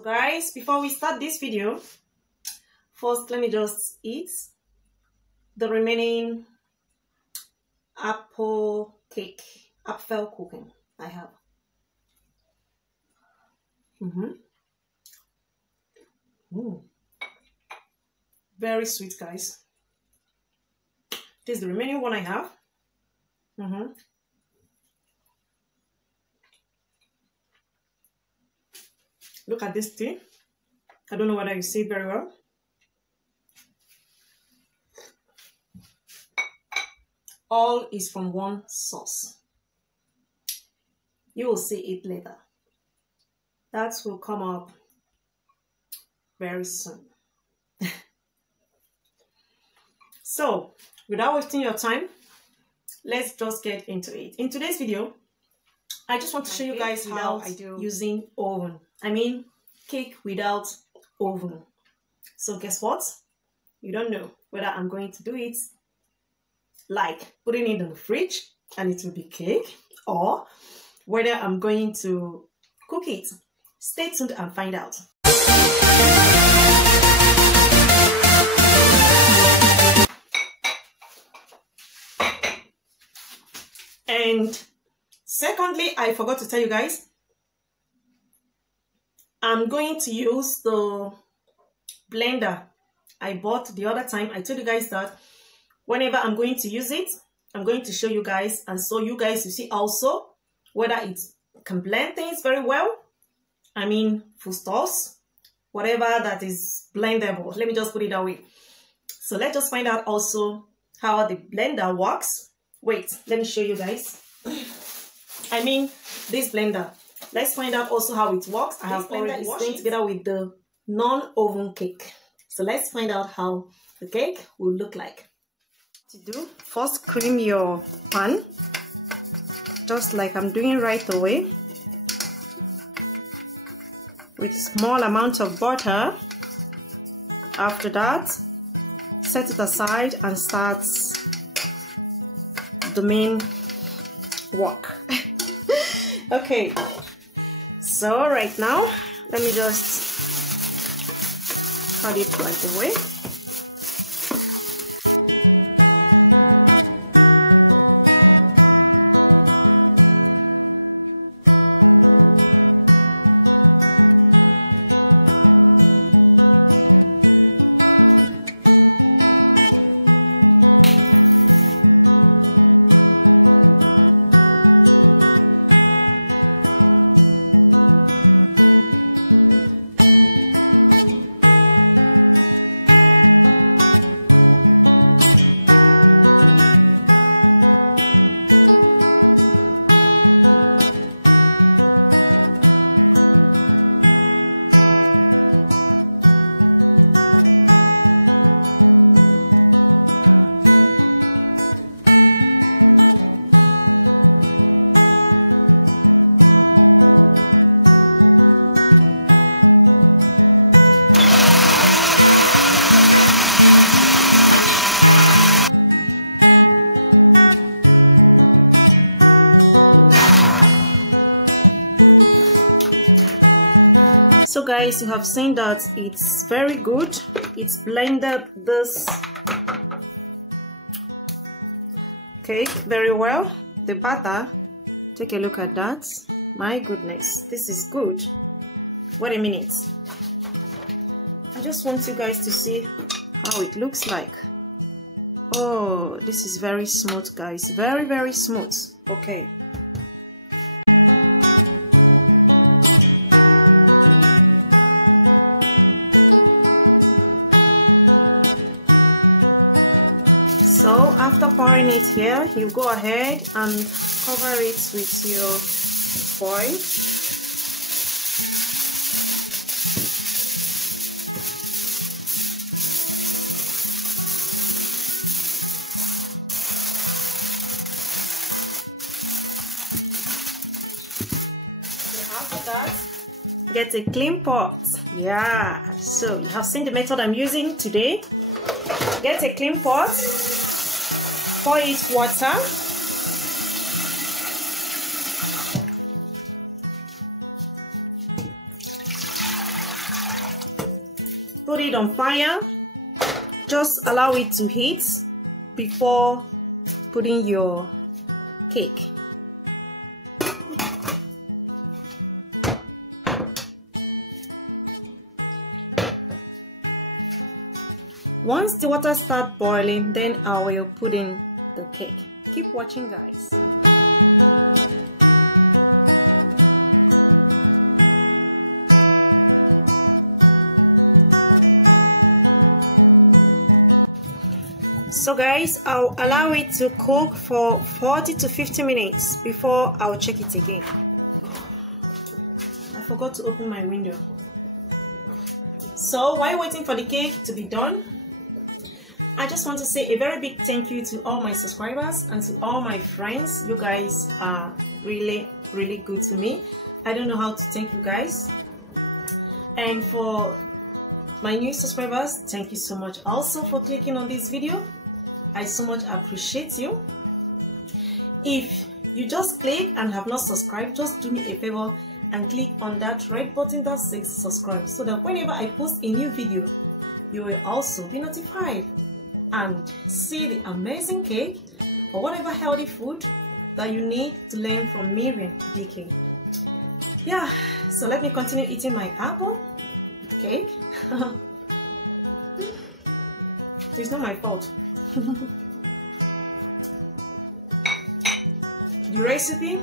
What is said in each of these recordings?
So guys, before we start this video, first let me just eat the remaining apple cooking I have. Very sweet, guys. This is the remaining one I have. Look at this tea. I don't know whether you see it very well. All is from one source. You will see it later. That will come up very soon. So, without wasting your time, let's just get into it. In today's video, I just want to show you guys how I do using oven. I mean, cake without oven. So guess what? You don't know whether I'm going to do it like putting it in the fridge and it will be cake, or whether I'm going to cook it. Stay tuned and find out. And secondly, I forgot to tell you guys, I'm going to use the blender I bought the other time. I told you guys that whenever I'm going to use it, I'm going to show you guys, and so you guys will see also whether it can blend things very well. I mean, foodstuffs, whatever that is blendable. Let me just put it that way. So let's just find out also how the blender works. Wait, let me show you guys. I mean, this blender. Let's find out also how it works. I have already washed it together with the non-oven cake. So let's find out how the cake will look like. To do, first cream your pan, just like I'm doing right away, with small amount of butter. After that, set it aside and start the main work. Okay, so right now let me just cut it right away. Guys, you have seen that it's very good. It's blended this cake very well. The batter, take a look at that. My goodness, this is good. Wait a minute. I just want you guys to see how it looks like. Oh, this is very smooth, guys. Very, very smooth. Okay. And cover it with your foil. After that, get a clean pot. Yeah, so you have seen the method I'm using today. Get a clean pot, pour it water. put it on fire. Just allow it to heat before putting your cake. Once the water starts boiling, then I will put in the cake. Keep watching, guys. So guys, I'll allow it to cook for 40 to 50 minutes before I'll check it again. I forgot to open my window. So while waiting for the cake to be done, I just want to say a very big thank you to all my subscribers and to all my friends. You guys are really good to me. I don't know how to thank you guys. And for my new subscribers, thank you so much also for clicking on this video. I so much appreciate you. If you just click and have not subscribed, just do me a favor and click on that red button that says subscribe, so that whenever I post a new video, you will also be notified and see the amazing cake or whatever healthy food that you need to learn from Mirian, Dike. Yeah, so let me continue eating my apple cake. It's not my fault. The recipe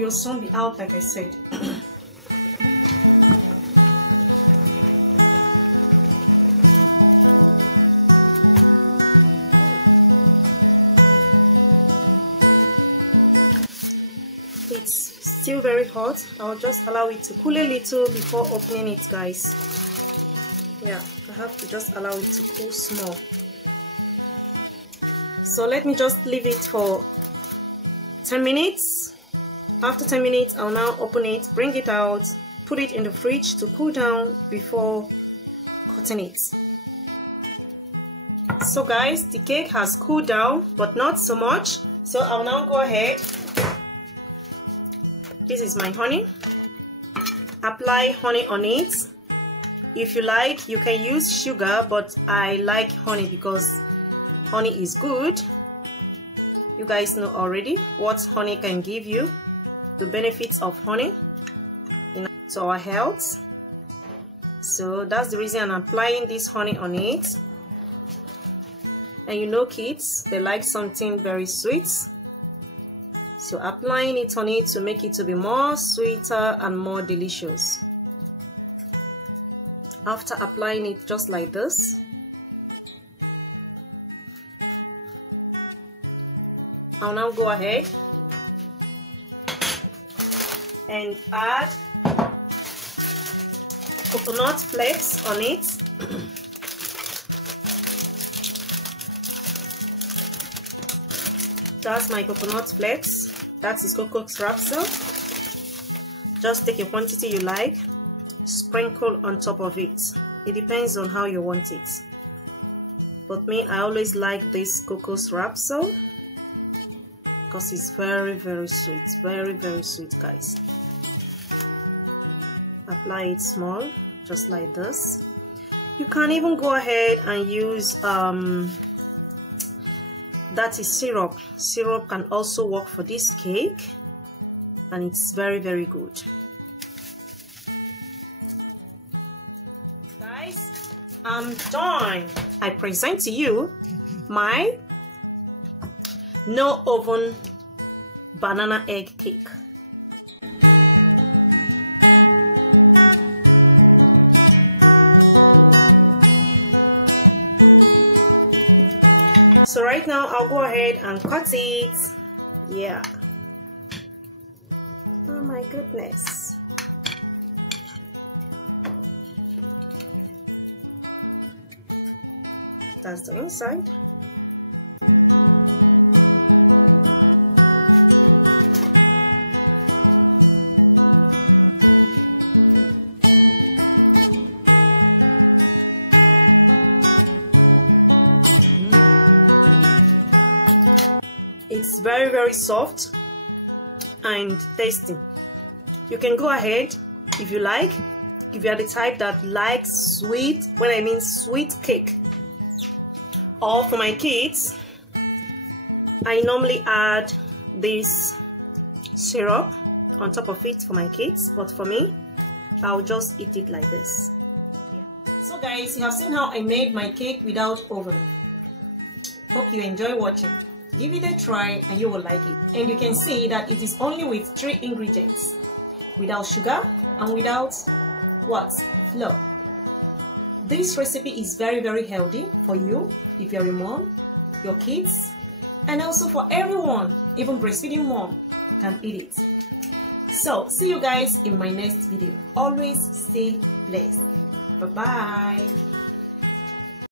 will soon be out, like I said. I'll just allow it to cool a little before opening it, guys. Yeah, I have to just allow it to cool small. So let me just leave it for 10 minutes. After 10 minutes, I'll now open it, bring it out, put it in the fridge to cool down before cutting it. So guys, the cake has cooled down, but not so much. So I'll now go ahead. This is my honey. Apply honey on it. If you like, you can use sugar, but I like honey because honey is good. You guys know already what honey can give you, the benefits of honey to our health. So that's the reason I'm applying this honey on it. And you know, kids, they like something very sweet. So applying it on it to make it to be more sweeter and more delicious. After applying it just like this, I'll now go ahead and add coconut flakes on it. That's my coconut flakes. That is cocoa rapsel. Just take a quantity you like, sprinkle on top of it. It depends on how you want it. But me, I always like this cocoa rapsel because it's very sweet. Very sweet, guys. Apply it small, just like this. You can even go ahead and use that is syrup. Syrup can also work for this cake, and it's very good. Guys, I'm done. I present to you my no oven banana egg cake. So right now I'll go ahead and cut it. Yeah. Oh my goodness. That's the inside. Very soft and tasty. You can go ahead, if you like, if you are the type that likes sweet, when I mean sweet cake, or for my kids, I normally add this syrup on top of it for my kids, but for me, I'll just eat it like this. So guys, you have seen how I made my cake without oven. Hope you enjoy watching. Give it a try and you will like it. And you can see that it is only with 3 ingredients, without sugar and without what? Flour. This recipe is very, very healthy for you if you're a mom, your kids, and also for everyone, even breastfeeding mom can eat it. So see you guys in my next video. Always stay blessed. Bye bye.